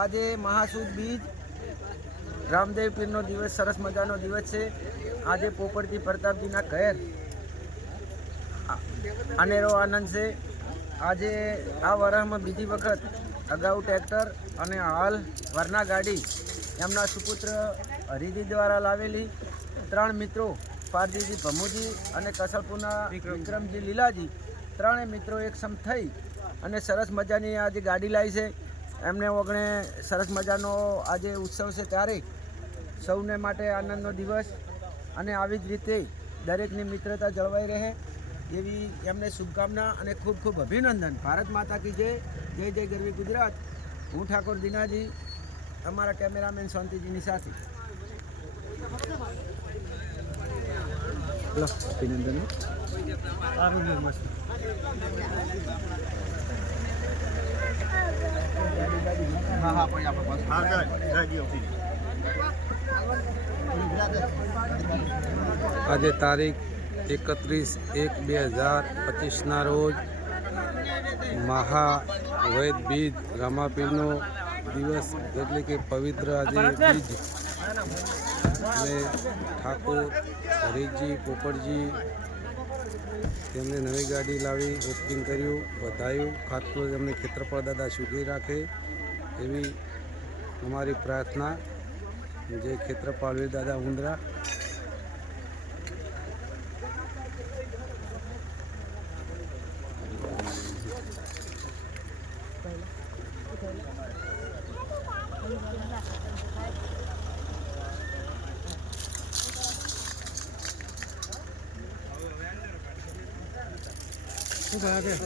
આજે મહાસુદ બીજ રામદેવ પીરનો દિવસ, સરસ મજાનો દિવસ છે. આજે પોપડથી પ્રતાપજીના ઘેર અનેરો આનંદ છે. આજે આ વરાહમાં બીજી વખત અગાઉ ટ્રેક્ટર અને હાલ વરના ગાડી એમના સુપુત્ર હરિજી દ્વારા લાવેલી. ત્રણ મિત્રો, પારજીજી ભમુજી અને કસલપુરના વિક્રમજી લીલાજી, ત્રણેય મિત્રો એકસમ થઈ અને સરસ મજાની આજે ગાડી લાવી છે, એમને ઓગણે સરસ મજાનો આજે ઉત્સવ છે ત્યારે સૌને માટે આનંદનો દિવસ અને આવી જ રીતે દરેકની મિત્રતા જળવાઈ રહે એવી એમને શુભકામના અને ખૂબ ખૂબ અભિનંદન. ભારત માતા કી જય જય જય ગરવી ગુજરાત. હું ઠાકોર દિનાજી અમારા કેમેરામેન શાંતિજીની સાથે. આજે તારીખ એકત્રીસ એક બે હજાર પચીસના રોજ મહાવૈદ બીજ રમાપીરનો દિવસ એટલે કે પવિત્ર આજે બીજ. અને ઠાકોર હરીજી પોપટજી તેમને નવી ગાડી લાવી ઓપનિંગ કર્યું વધાયું ખાતરું એમને ખેતરપાળ દાદા સુધી રાખે એવી અમારી પ્રાર્થના. જે ખેતરપાળવી દાદા ઉંદરા 가야 돼.